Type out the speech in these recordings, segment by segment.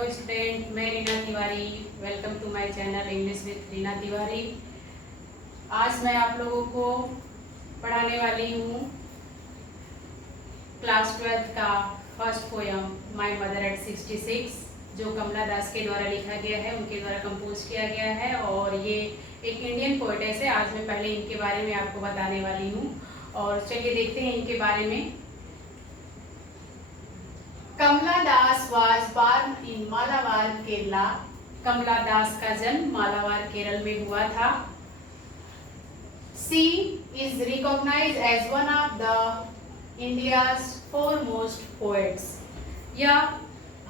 Hello student, मैं Reena Tiwari. Welcome to my channel English with Reena Tiwari. आज मैं आप लोगों को पढ़ाने वाली हूँ क्लास 12 का first poem my mother eight 66, जो कमला दास के द्वारा लिखा गया है, उनके द्वारा कंपोज किया गया है। और ये एक इंडियन पोएटेस है। आज मैं पहले इनके बारे में आपको बताने वाली हूँ, और चलिए देखते हैं इनके बारे में। कमला दास was born in Malabar Kerala. कमला दास का जन्म मालाबार केरल में हुआ था। She is recognized as one of the India's foremost poets। यह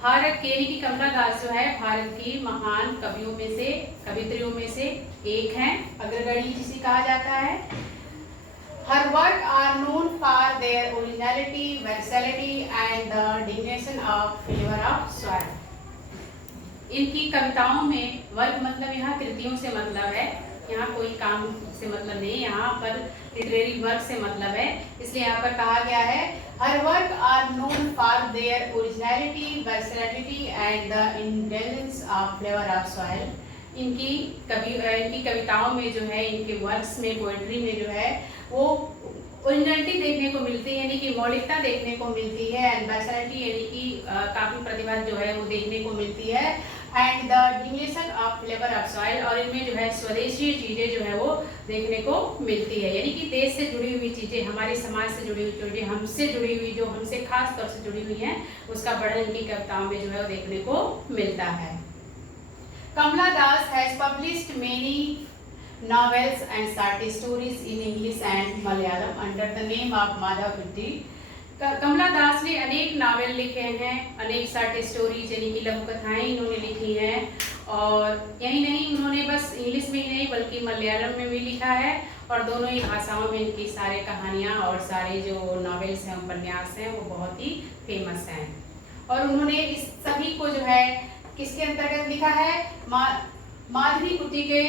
भारत के यानी कि कमला दास जो है भारत की महान कवियों में से, कवित्रियों में से एक हैं, अग्रगणी जिसे कहा जाता है। Her work are known for their originality, versatility and the dignity of flavor of soil। इनकी कविताओं में वर्क मतलब यहाँ कृतियों से मतलब है, यहाँ कोई काम से मतलब नहीं, यहाँ पर लिटरेरी वर्क से मतलब है। इसलिए यहाँ पर कहा गया है Her work are known for their originality, versatility and the indulgence of flavor of soil। इनकी कविताओं में जो है, इनके वर्क्स में, पोएट्री में जो है वो ओरिजिनलिटी देखने को मिलती है, यानी कि मौलिकता देखने को मिलती है। एंड वर्सैटिलिटी यानी कि काफ़ी प्रतिभा जो है वो देखने को मिलती है। And the designation of flavour of soil, और इनमें जो है स्वदेशी चीज़ें जो है वो देखने को मिलती है, यानी कि देश से जुड़ी हुई चीज़ें, हमारे समाज से जुड़ी हुई चीज़ें, हमसे जुड़ी हुई, जो हमसे खास तौर से जुड़ी हुई हैं, उसका वर्णन इनकी कविताओं में जो है वो देखने को मिलता है। Kamla Das has published many novels and short stories in English and Malayalam under the name of Madhavkutti। कमला दास ने अनेक नावल लिखे हैं, अनेक शॉर्ट स्टोरीज यानी कि लघु कथाएं इन्होंने लिखी हैं। और यही नहीं, उन्होंने बस इंग्लिश में ही नहीं बल्कि मलयालम में भी लिखा है, और दोनों ही भाषाओं में इनकी सारे कहानियाँ और सारे जो नावल्स हैं, उपन्यास हैं, वो बहुत ही फेमस हैं। और उन्होंने इस सभी को जो है किसके अंतर्गत लिखा है? माधवी कुट्टी के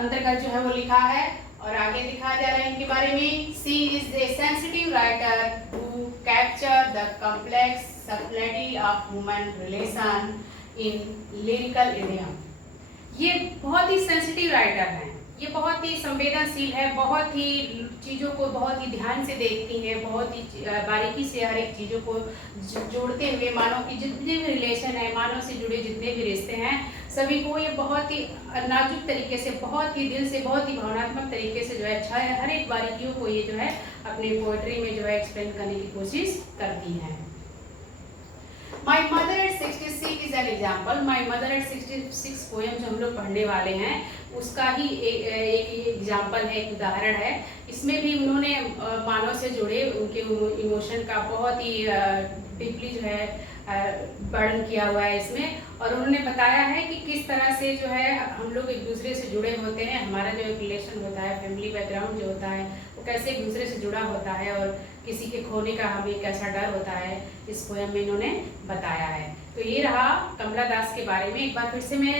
अंतर्गत जो है वो लिखा है। और आगे दिखाया जा रहा है इनके बारे में। She is a sensitive writer who capture the complex subtlety of human relation in lyrical idiom. ये बहुत ही सेंसिटिव राइटर हैं, ये बहुत ही संवेदनशील है, बहुत ही चीज़ों को बहुत ही ध्यान से देखती हैं, बहुत ही बारीकी से हर एक चीज़ों को जोड़ते हुए, मानव की जितने भी रिलेशन है, मानव से जुड़े जितने भी रिश्ते हैं, सभी को ये बहुत ही नाजुक तरीके से, बहुत ही दिल से, बहुत ही भावनात्मक तरीके से जो है हर एक बारीकियों को ये जो है अपनी पोएट्री में जो है एक्सप्लेन करने की कोशिश करती हैं। My mother at 66 is an example। My mother at 66 poem जो हम लोग पढ़ने वाले हैं उसका ही एक एग्जाम्पल है, एक उदाहरण है। इसमें भी उन्होंने मानव से जुड़े उनके इमोशन का बहुत ही डीपली जो है वर्णन किया हुआ है इसमें। और उन्होंने बताया है कि किस तरह से जो है हम लोग एक दूसरे से जुड़े होते हैं, हमारा जो एक रिलेशन होता है, फैमिली बैकग्राउंड जो होता है वो कैसे एक दूसरे से जुड़ा होता है, और किसी के खोने का हमें कैसा डर होता है, इस पोएम में इन्होंने बताया है। तो ये रहा कमला दास के बारे में। एक बार फिर से मैं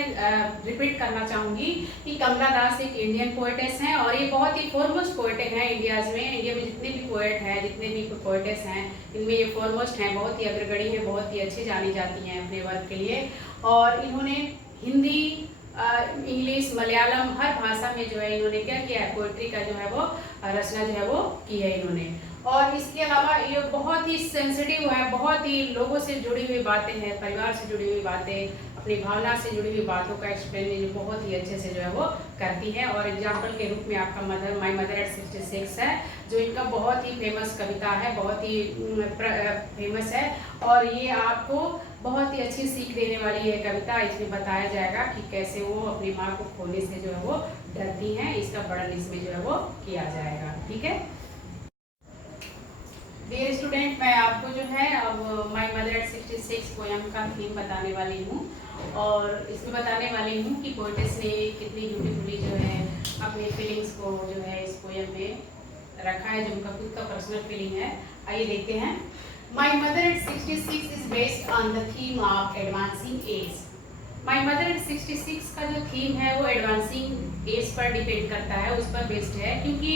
रिपीट करना चाहूँगी कि कमला दास एक इंडियन पोएटेस हैं, और ये बहुत ही फॉरमोस्ट पोएट हैं इंडिया में जितने भी पोएट हैं, जितने भी पोएटेस हैं, इनमें ये फॉरमोस्ट हैं, बहुत ही अग्रगणी हैं, बहुत ही अच्छी जानी जाती हैं अपने वर्क के लिए। और इन्होंने हिंदी, इंग्लिश, मलयालम हर भाषा में जो है इन्होंने क्या किया है, पोएट्री का जो है वो रचना जो है वो की है इन्होंने। और इसके अलावा ये बहुत ही सेंसिटिव है, बहुत ही लोगों से जुड़ी हुई बातें हैं, परिवार से जुड़ी हुई बातें, अपनी भावना से जुड़ी हुई बातों का एक्सप्लेन बहुत ही अच्छे से जो है वो करती है। और एग्जाम्पल के रूप में आपका माई मदर एट 66 है, जो इनका बहुत ही फेमस कविता है, बहुत ही फेमस है। और ये आपको बहुत ही अच्छी सीख देने वाली है कविता। इसमें बताया जाएगा कि कैसे वो अपनी माँ को खोने से जो है वो डरती हैं, इसका वर्णन इसमें जो है वो किया जाएगा। ठीक है डियर स्टूडेंट, मैं आपको जो है अब माई मदर एट 66 पोएम का थीम बताने वाली हूँ, और इसमें बताने वाली हूँ कि पोएटेस ने कितनी ब्यूटीफुली जो है अपनी फीलिंग्स को जो है इस पोएम में रखा है, जो उनका खुद का पर्सनल फीलिंग है। आइए देखते हैं। My mother eight 66 is based on the theme of advancing as. My mother eight 66 का जो थीम है वो एडवांसिंग एज पर डिपेंड करता है, उस पर बेस्ड है, क्योंकि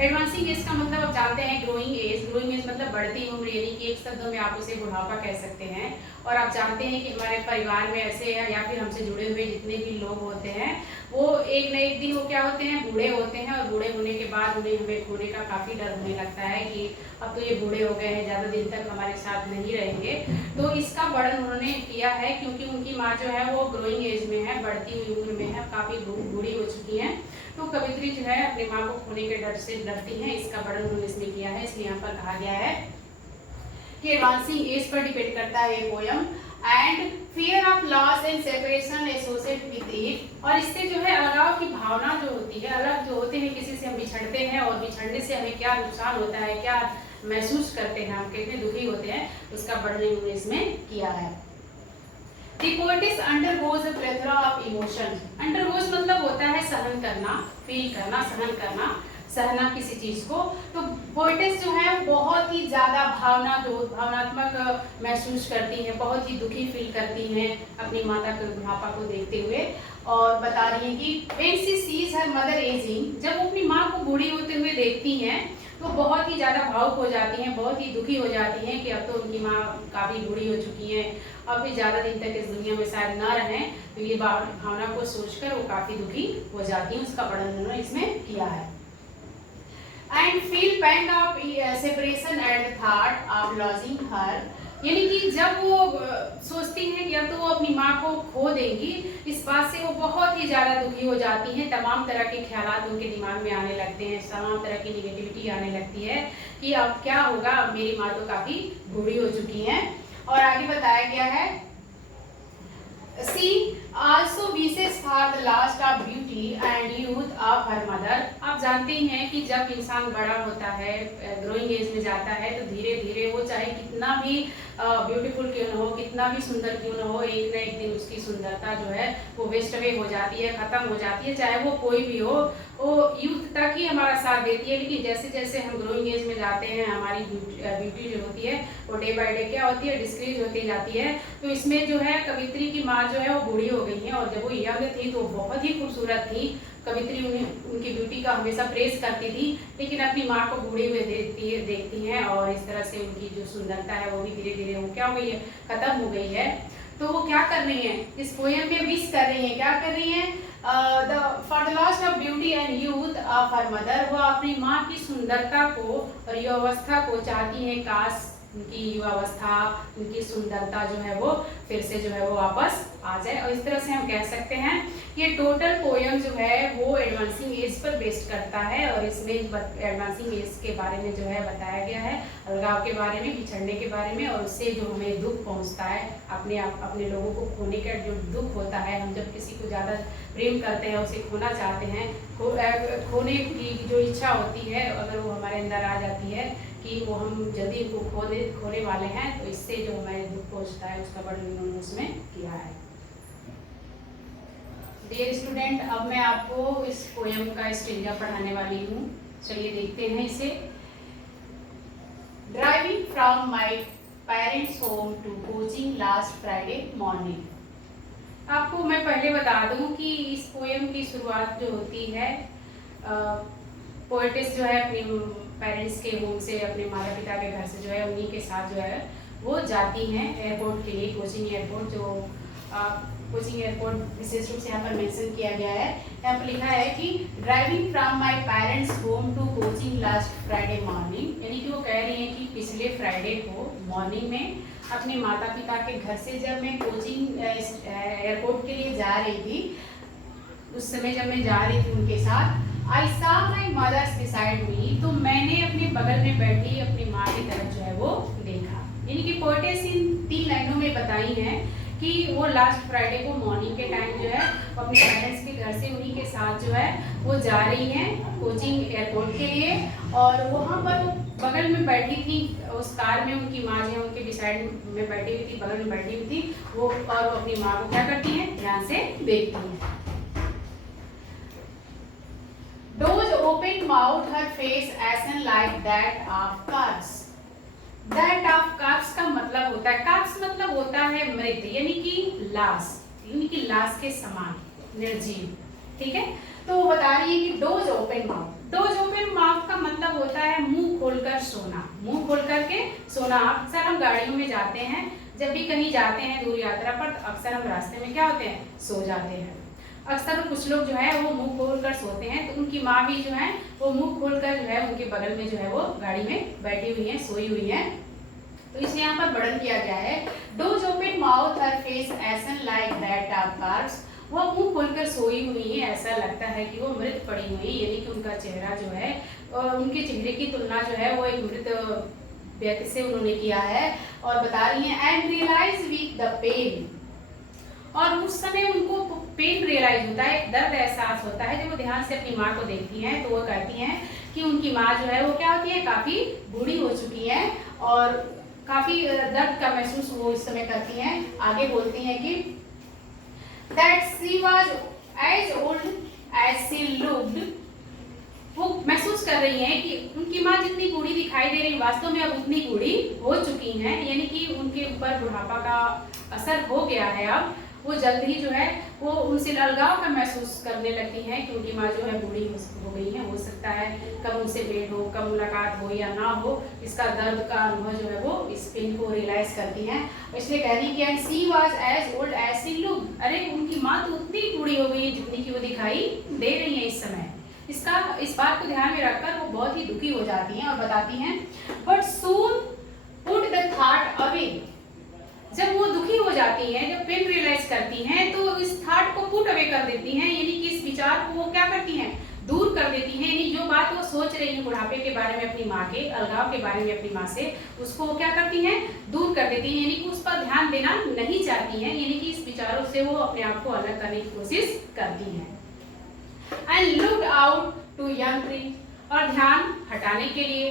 एडवांसिंग एज का मतलब आप जानते हैं ग्रोइंग एज। ग्रोइंग एज मतलब बढ़ती उम्र, यानी कि एक शब्दों में आप उसे बुढ़ापा कह सकते हैं। और आप जानते हैं कि हमारे परिवार में ऐसे हैं या फिर हमसे जुड़े हुए जितने भी लोग होते हैं वो एक न एक दिन वो क्या होते हैं, बूढ़े होते हैं। और बूढ़े होने के बाद उन्हें हमें खोने का काफ़ी डर होने लगता है कि अब तो ये बूढ़े हो गए हैं, ज़्यादा दिन तक हमारे साथ नहीं रहेंगे। तो इसका वर्णन उन्होंने किया है क्योंकि उनकी माँ जो है वो ग्रोइंग एज में है, बढ़ती हुई उम्र में है, काफ़ी बूढ़ी हो चुकी हैं। तो कवित्री जो है अपनी माँ को खोने के डर से डरती हैं, इसका वर्णन उन्होंने इसमें किया है। इसलिए यहाँ पर कहा गया है कि एडवांसिंग एज पर डिपेंड करता है ये poem. And fear of loss and separation associate with it, और इससे जो है अलगाव की भावना जो होती है, अलग जो होते हैं किसी से हम बिछड़ते हैं और बिछड़ने से हमें क्या नुकसान होता है, क्या महसूस करते हैं, हम कितने दुखी होते हैं, उसका वर्णन उन्होंने इसमें किया है। The poetess undergoes a plethora of emotions. Undergoes मतलब होता है सहन करना, फील करना, सहन करना, सहना किसी चीज को। तो पोएटेस जो है बहुत ही ज्यादा भावनात्मक महसूस करती हैं, बहुत ही दुखी फील करती हैं अपनी माता के बुढ़ापा को देखते हुए। और बता रही हैं कि when she sees her mother aging, जब वो अपनी माँ को बूढ़ी होते हुए देखती हैं तो बहुत ही ज़्यादा भावुक हो जाती हैं, बहुत ही दुखी हो जाती हैं कि अब तो उनकी माँ काफ़ी बूढ़ी हो चुकी हैं, अब भी ज़्यादा दिन तक इस दुनिया में शायद न रहें। तो ये भावना को सोचकर वो काफ़ी दुखी हो जाती हैं, उसका वर्णन उन्होंने इसमें किया है। And feel pang of separation at the thought of losing her, यानी कि जब वो सोचती हैं कि अब तो वो अपनी माँ को खो देंगी, इस बात से वो बहुत ही ज़्यादा दुखी हो जाती हैं। तमाम तरह के ख्यालात उनके दिमाग में आने लगते हैं, तमाम तरह की निगेटिविटी आने लगती है कि अब क्या होगा, अब मेरी माँ तो काफ़ी बूढ़ी हो चुकी हैं। और आगे बताया गया है She also wishes for the last of beauty and youth of her mother. आप जानते हैं कि जब इंसान बड़ा होता है, ग्रोइंग एज में जाता है, तो धीरे धीरे वो चाहे कितना भी ब्यूटीफुल क्यों न हो, कितना भी सुंदर क्यों न हो, एक न एक दिन उसकी सुंदरता जो है वो वेस्ट अवे हो जाती है, खत्म हो जाती है, चाहे वो कोई भी हो। वो यूथ तक ही हमारा साथ देती है, लेकिन जैसे जैसे हम ग्रोइंग एज में जाते हैं हमारी ब्यूटी जो होती है वो डे बाय डे क्या होती है, डिस्क्रीज होती जाती है। तो इसमें जो है कवित्री की माँ जो है वो बूढ़ी हो गई हैं, और जब वो यंग थी तो बहुत ही खूबसूरत थी। कवित्री उनकी ब्यूटी का हमेशा प्रेस करती थी, लेकिन अपनी माँ को बूढ़ी हुए देखती हैं और इस तरह से उनकी जो सुंदरता है वो भी धीरे धीरे वो क्या हो गई है, खत्म हो गई है। तो वो क्या कर रही हैं, इस पोएम में विश कर रही हैं, क्या कर रही हैं, for the loss of beauty and youth of her mother, वो अपनी माँ की सुंदरता को और युवावस्था को चाहती हैं, काश उनकी युवावस्था, उनकी सुंदरता जो है वो फिर से जो है वो वापस आ जाए। और इस तरह से हम कह सकते हैं ये टोटल पोएम जो है वो एडवांसिंग एज पर बेस्ड करता है, और इसमें एडवांसिंग एज के बारे में जो है बताया गया है, अलगाव के बारे में, बिछड़ने के बारे में, और उससे जो हमें दुख पहुंचता है, अपने लोगों को खोने का जो दुख होता है, हम जब किसी को ज़्यादा प्रेम करते हैं, उसे खोना चाहते हैं, खोने की जो इच्छा होती है अगर वो हमारे अंदर आ जाती है कि वो हम जल्दी उनको खोने वाले हैं, तो इससे जो हमारे दुख पहुंचता है उसका वर्णन उन्होंने उसमें किया है। डियर स्टूडेंट, अब मैं आपको इस पोएम का स्टेंजा पढ़ाने वाली हूँ। चलिए देखते हैं इसे। Driving from my parents home to coaching last Friday morning. आपको मैं पहले बता दूं कि इस पोएम की शुरुआत जो होती है, पोएटिस जो है अपने पेरेंट्स के होम से, अपने माता पिता के घर से जो है उन्हीं के साथ जो है वो जाती हैं एयरपोर्ट के लिए, कोचिंग एयरपोर्ट। जो कोचिंग एयरपोर्ट विशेष रूप से यहाँ पर मेंशन किया गया है। यहाँ पर लिखा है कि driving from my parents home to coaching last Friday morning, यानी कि वो कह रही हैं कि पिछले फ्राइडे को मॉर्निंग में अपने माता पिता के घर से जब मैं कोचिंग एयरपोर्ट के लिए जा रही थी, उस समय जब मैं जा रही थी उनके साथ, I saw my mothers beside me, तो मैंने अपने बगल में बैठी अपनी माँ की तरफ जो है वो देखा। यानी कि पोएटिस इन 3 लाइनों में बताई हैं कि वो लास्ट फ्राइडे को मॉर्निंग के टाइम जो है अपने पेरेंट्स के घर से उन्हीं के साथ जो है वो जा रही हैं कोचिंग एयरपोर्ट के लिए, और वहाँ पर बगल में बैठी थी उस कार में, उनकी माँ जो है उनके बिसाइड में बैठी हुई थी, बगल में बैठी हुई थी वो, और वो अपनी माँ को क्या करती हैं, ध्यान से देखती हैं। Doze opened mouth, her face ashen like that of calves. That of calves का मतलब होता है, calves मतलब होता है मृत, यानी कि लाश, यानी कि लाश के समान, निर्जीव। ठीक है। तो वो बता रही है कि dose open mouth. Dose open mouth का मतलब होता है मुंह खोलकर सोना, मुंह खोल करके सोना। अक्सर हम गाड़ियों में जाते हैं, जब भी कहीं जाते हैं दूर यात्रा पर, तो अक्सर हम रास्ते में क्या होते हैं, सो जाते हैं। अक्सर कुछ लोग जो है वो मुंह खोलकर सोते हैं, तो उनकी माँ भी जो है वो मुंह खोलकर जो है उनके बगल में जो है वो गाड़ी में बैठी हुई है, सोई हुई है। तो इसलिए यहाँ पर वर्णन किया गया है, dose open mouth her face essence like that of carbs. वो मुंह खोलकर सोई हुई है, ऐसा लगता है कि वो मृत पड़ी हुई, यानी कि उनका चेहरा जो है, उनके चेहरे की तुलना जो है वो एक मृत व्यक्ति से उन्होंने किया है। और बता रही है and realise with the pain, और उस समय उनको पेन रियलाइज होता है, दर्द एहसास होता है जब वो ध्यान से अपनी माँ को देखती हैं। तो वो कहती हैं कि उनकी माँ जो है वो क्या होती है, काफी बूढ़ी हो चुकी है और काफी दर्द का महसूस वो इस समय करती हैं। आगे बोलती हैं कि that she was as old as she looked, वो महसूस कर रही हैं कि उनकी माँ जितनी बूढ़ी दिखाई दे रही वास्तव में अब उतनी बूढ़ी हो चुकी हैं, यानी कि उनके ऊपर बुढ़ापा का असर हो गया है। अब वो जल्द ही जो है वो उनसे अलगाव का महसूस करने लगती हैं कि उनकी माँ जो है बूढ़ी हो गई है। हो सकता है कब उनसे भेंट हो, कब मुलाकात हो या ना हो, इसका दर्द का अनुभव जो है वो इस पेन को रियलाइज करती हैं। इसलिए कह रही कि and she was as old as she looked, अरे उनकी माँ तो उतनी बूढ़ी हो गई है जितनी की वो दिखाई दे रही है इस समय। इस बात को ध्यान में रखकर वो बहुत ही दुखी हो जाती हैं और बताती हैं but soon put the thought away. जब वो दुखी हो जाती हैं, जब पेन रियलाइज करती हैं, तो इस थॉट को पुट अवे कर देती हैं, यानी कि इस विचार को वो क्या करती हैं, दूर कर देती हैं। यानी जो बात वो सोच रही है बुढ़ापे के बारे में अपनी माँ के, अलगाव के बारे में अपनी माँ से, उसको वो क्या करती हैं, दूर कर देती हैं, यानी कि उस पर ध्यान देना नहीं चाहती हैं, यानी कि इस विचारों से वो अपने आप को अलग करने की कोशिश करती हैं। And look out to young tree, और ध्यान हटाने के लिए,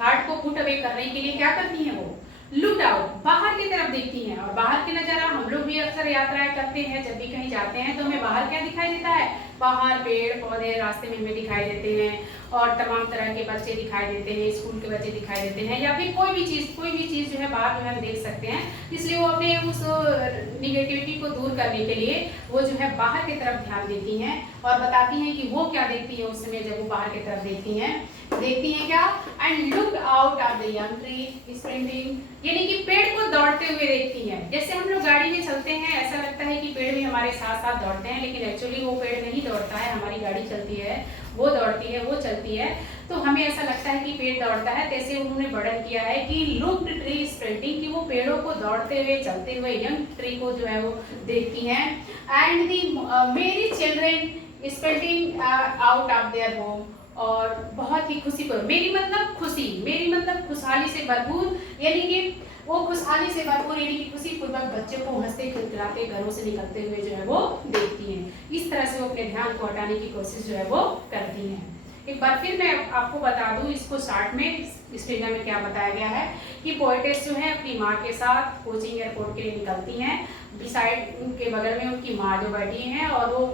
थॉट को पुट अवे करने के लिए क्या करती हैं, वो लुक आउट, बाहर की तरफ देखती हैं। और बाहर के नजारा हम लोग भी अक्सर यात्राएं करते हैं, जब भी कहीं जाते हैं तो हमें बाहर क्या दिखाई देता है, बाहर पेड़ पौधे रास्ते में हमें दिखाई देते हैं, और तमाम तरह के बच्चे दिखाई देते हैं, स्कूल के बच्चे दिखाई देते हैं, या फिर कोई भी चीज जो है बाहर जो है हम देख सकते हैं। इसलिए वो अपने उस निगेटिविटी को दूर करने के लिए वो जो है बाहर की तरफ ध्यान देती हैं और बताती हैं कि वो क्या देखती है उस समय जब वो बाहर की तरफ देखती हैं क्या, and look out of the young tree sprinting, यानी कि पेड़ को दौड़ते हुए देखती हैं। जैसे हम लोग गाड़ी में चलते हैं, ऐसा लगता है कि पेड़ भी हमारे साथ साथ दौड़ते हैं, लेकिन एक्चुअली वो पेड़ नहीं दौड़ता है, हमारी गाड़ी चलती है, वो दौड़ती है, वो चलती है, तो हमें ऐसा लगता है कि पेड़ दौड़ता है। तैसे उन्होंने वर्णन किया है कि लुक्ड ट्री स्प्रिंटिंग, कि वो पेड़ों को दौड़ते हुए चलते हुए यंग ट्री को जो है वो देखती हैं। एंड दी मेरी children sprinting out of their home, और बहुत ही खुशी पर, मेरी मतलब खुशी, मेरी मतलब खुशहाली से भरपूर, यानी कि वो खुशहाली से भरपूर, यानी कि खुशी पूर्वक बच्चों को हंसते खिलखिलाते घरों से निकलते हुए जो है वो देखती हैं। इस तरह से वो अपने ध्यान को हटाने की कोशिश जो है वो करती हैं। एक बार फिर मैं आपको बता दूं इसको शॉर्ट में, इस फिगर में क्या बताया गया है कि पोएटेस जो है अपनी माँ के साथ कोचिंग एयरपोर्ट के लिए निकलती हैं। बिसाइड उनके बगल में उनकी माँ जो बैठी हैं और वो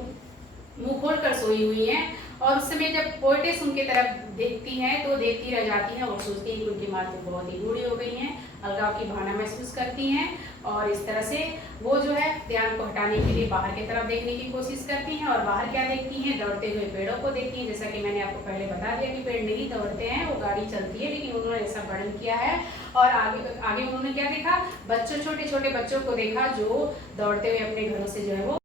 मुंह खोल कर सोई हुई हैं, और उस समय जब पोएटेस उनके तरफ देखती हैं तो देखती रह जाती हैं और सोचती हैं कि उनकी माँ तो बहुत ही बूढ़ी हो गई हैं, अलगाव की भावना महसूस करती हैं, और इस तरह से वो जो है ध्यान को हटाने के लिए बाहर की तरफ देखने की कोशिश करती हैं। और बाहर क्या देखती हैं, दौड़ते हुए पेड़ों को देखती हैं। जैसा कि मैंने आपको पहले बता दिया कि पेड़ नहीं दौड़ते हैं, वो गाड़ी चलती है, लेकिन उन्होंने ऐसा वर्णन किया है। और आगे उन्होंने क्या देखा, छोटे छोटे बच्चों को देखा जो दौड़ते हुए अपने घरों से जो है वो।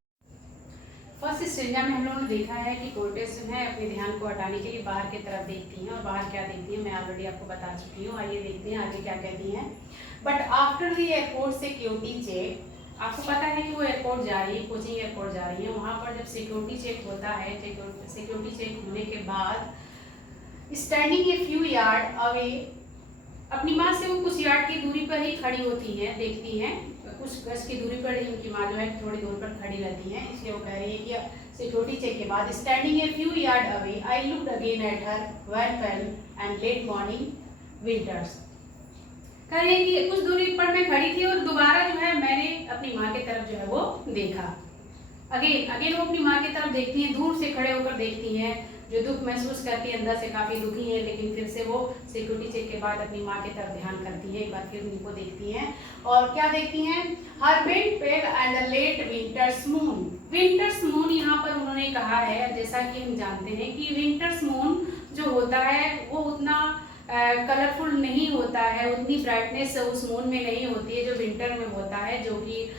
फर्स्ट स्टेज में हम लोगों ने देखा है कि पोएटेस जो है अपने ध्यान को हटाने के लिए बाहर की तरफ देखती हैं, और बाहर क्या देखती हैं मैं ऑलरेडी आपको बता चुकी हूँ। आइए देखते हैं आगे क्या कहती हैं। But after the airport security check, आपको पता है कि वो एयरपोर्ट जा रही है, कोचिंग एयरपोर्ट जा रही है, वहाँ पर जब सिक्योरिटी चेक होता है, सिक्योरिटी चेक होने के बाद standing a few yard away, अपनी माँ से वो कुछ यार्ड की दूरी पर ही खड़ी होती हैं, देखती हैं, कुछ गज की दूरी पर ही उनकी माँ जो है थोड़ी दूर पर खड़ी रहती हैं। इसलिए वो कह रही है कि सिक्योरिटी चेक के बाद standing a few yard away I looked again at her when fail and let morning winters, कह रही है कि कुछ दूरी पर मैं खड़ी थी और दोबारा जो है मैंने अपनी माँ की तरफ जो है वो देखा। अगेन वो अपनी माँ की तरफ देखती हैं, दूर से खड़े होकर देखती हैं, जो दुख महसूस करती है, अंदर से काफी दुखी है, लेकिन फिर से वो सिक्योरिटी चेक के बाद अपनी माँ की तरफ ध्यान करती है, एक बार फिर उनको देखती हैं। और क्या देखती हैं, her wind pale and the late winter's moon, winter's moon यहाँ पर उन्होंने कहा है, जैसा कि हम जानते हैं कि विंटर्स मून जो होता है वो उतना कलरफुल नहीं होता है, उतनी ब्राइटनेस उस मून में नहीं होती है जो विंटर में होता है, जो कि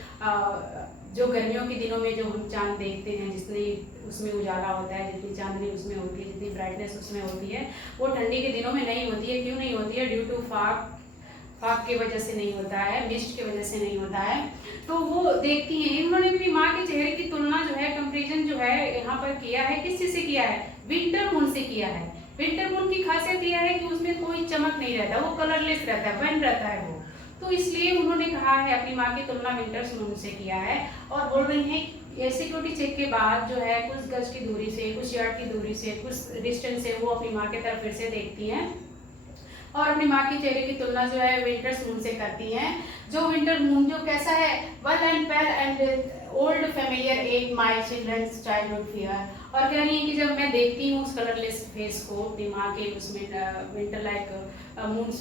जो गर्मियों के दिनों में जो हम चांद देखते हैं, जितनी उसमें उजाला होता है, जितनी चांदनी उसमें होती है, जितनी ब्राइटनेस उसमें होती है, वो ठंडी के दिनों में नहीं होती है। क्यों नहीं होती है? ड्यू टू फाग की वजह से नहीं होता है, मिस्ट की वजह से नहीं होता है। तो वो देखती हैं, इन्होंने अपनी माँ के चेहरे की तुलना जो है, कंपेरिजन जो है यहाँ पर किया है, किस चीज से किया है? विंटर मून से किया है। विंटर मून की खासियत यह है कि उसमें कोई चमक नहीं रहता, वो कलरलेस रहता है, बन रहता है वो। तो इसलिए उन्होंने कहा है, अपनी माँ की तुलना विंटर्स मून से किया है, और बोल रही हैं सिक्योरिटी चेक के बाद जो है कुछ गज की दूरी से, कुछ यार्ड की दूरी से, कुछ डिस्टेंस से वो अपनी माँ की तरफ फिर से देखती हैं और अपनी माँ के चेहरे की तुलना जो है विंटर्स मून से करती हैं। जो विंटर मून जो कैसा है? Well and pale and old familiar at my children's childhood fear. और कह रही है कि जब मैं देखती हूँ उस कलरलेस फेस को, अपनी माँ के उसमें विंटर लाइक मून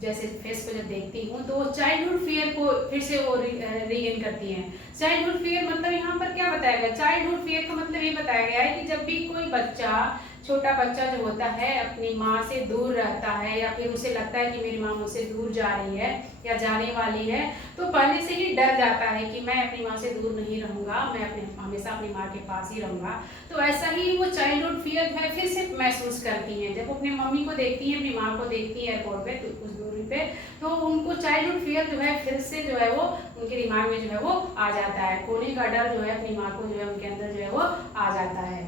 जैसे फेस को जब देखती हूँ, तो चाइल्डहुड फियर को फिर से वो रीगेन करती हैं। चाइल्डहुड फियर मतलब यहाँ पर क्या बताया गया? चाइल्डहुड फियर का मतलब ये बताया गया है कि जब भी कोई बच्चा, छोटा बच्चा जो होता है, अपनी माँ से दूर रहता है, या फिर उसे लगता है कि मेरी माँ मुझसे दूर जा रही है या जाने वाली है, तो पहले से ही डर जाता है कि मैं अपनी माँ से दूर नहीं रहूंगा, मैं हमेशा अपनी माँ के पास ही रहूंगा। तो ऐसा ही वो चाइल्डहुड फियर जो है फिर से महसूस करती हैं। जब वो अपनी मम्मी को देखती हैं, अपनी माँ को देखती है एयरपोर्ट पे तो कुछ दूरी पे, तो उनको चाइल्डहुड फियर जो है फिर से जो है वो उनके दिमाग में जो है वो आ जाता है। खोने का डर जो है अपनी माँ को जो है उनके अंदर जो है वो आ जाता है।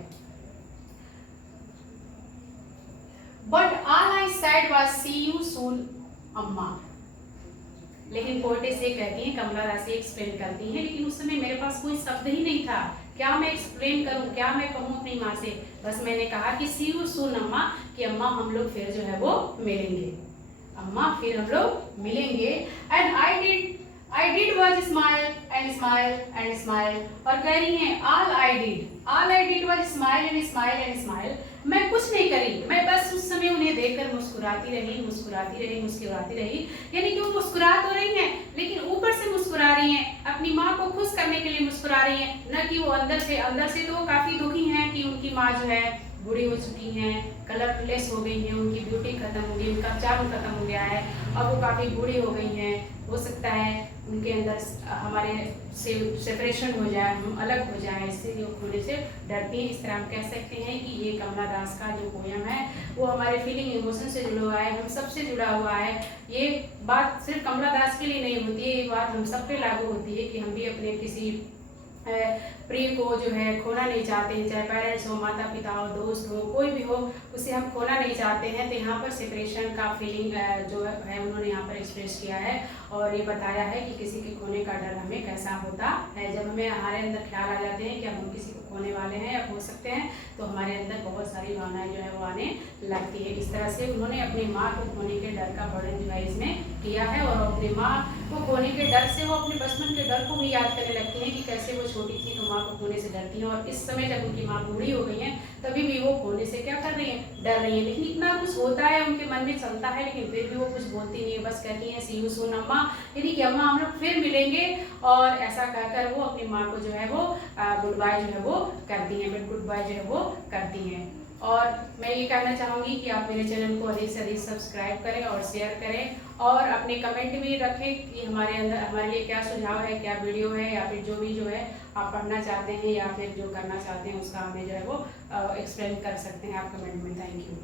But all I said was see you soon, अम्मा। लेकिन पोएटेस ये कहती हैं, कमला दासी एक्सप्लेन करती हैं, लेकिन उस समय मेरे पास कोई शब्द ही नहीं था, क्या मैं एक्सप्लेन करूं, क्या मैं कहूं अपनी माँ से? बस मैंने कहा कि सी यू सून अम्मा, कि अम्मा हम लोग फिर जो है वो मिलेंगे, अम्मा फिर हम लोग मिलेंगे। And I did was smile and smile and smile. और कह रही हैं all I did was smile and smile and smile. मैं कुछ नहीं करी, मैं बस उस समय उन्हें देखकर मुस्कुराती रही, मुस्कुराती रही, मुस्कुराती रही। यानी कि वो मुस्कुरा तो रही हैं, लेकिन ऊपर से मुस्कुरा रही हैं, अपनी माँ को खुश करने के लिए मुस्कुरा रही हैं, न कि वो अंदर से तो वो काफी दुखी हैं कि उनकी माँ जो है बूढ़ी हो चुकी हैं, कलरलेस हो गई हैं, उनकी ब्यूटी खत्म हो गई, उनका चार्म खत्म हो गया है, और वो काफ़ी बूढ़ी हो गई हैं। हो सकता है उनके अंदर हमारे से सेपरेशन हो जाए, हम अलग हो जाए, इससे वो खोने से डरती हैं। इस तरह हम कह सकते हैं कि ये कमला दास का जो पोयम है वो हमारे फीलिंग इमोशन से जुड़ा हुआ है, हम सबसे जुड़ा हुआ है। ये बात सिर्फ कमला दास के लिए नहीं होती है, ये बात हम सब पे लागू होती है कि हम भी अपने किसी प्रिय को जो है खोना नहीं चाहते हैं, चाहे पेरेंट्स हो, माता पिता हो, दोस्त हो, कोई भी हो, उसे हम खोना नहीं चाहते हैं। तो यहाँ पर सेपरेशन का फीलिंग जो है उन्होंने यहाँ पर एक्सप्रेस किया है, और ये बताया है कि किसी के खोने का डर हमें कैसा होता है। जब हमें हमारे अंदर ख्याल आ जाते हैं कि हम किसी को खोने वाले हैं या खो सकते हैं, तो हमारे अंदर बहुत सारी भावनाएं जो है वो आने लगती है। इस तरह से उन्होंने अपनी माँ को खोने के डर का वर्णन जो है इसमें किया है, और अपनी माँ को खोने के डर से वो अपने बचपन के डर को भी याद करने लगती हैं कि कैसे वो छोटी थी तो माँ को खोने से डरती हैं, और इस समय जब उनकी माँ बूढ़ी हो गई हैं तभी भी वो खोने से क्या कर रही हैं? डर रही हैं। लेकिन इतना कुछ होता है उनके मन में चलता है, लेकिन फिर भी वो कुछ बोलती नहीं है, बस कहती हैं सी यू सून अम्मा, यानी कि अम्मा हम लोग फिर मिलेंगे। और ऐसा कहकर वो अपनी माँ को जो है वो गुड बाय जो है वो करती हैं, गुड बाय जो है वो करती हैं। और मैं ये कहना चाहूँगी कि आप मेरे चैनल को अधिक से अधिक सब्सक्राइब करें और शेयर करें, और अपने कमेंट भी रखें कि हमारे लिए क्या सुझाव है, क्या वीडियो है, या फिर जो भी जो है आप पढ़ना चाहते हैं या फिर जो करना चाहते हैं उसका हमें जो है वो एक्सप्लेन कर सकते हैं आप कमेंट में। Thank you.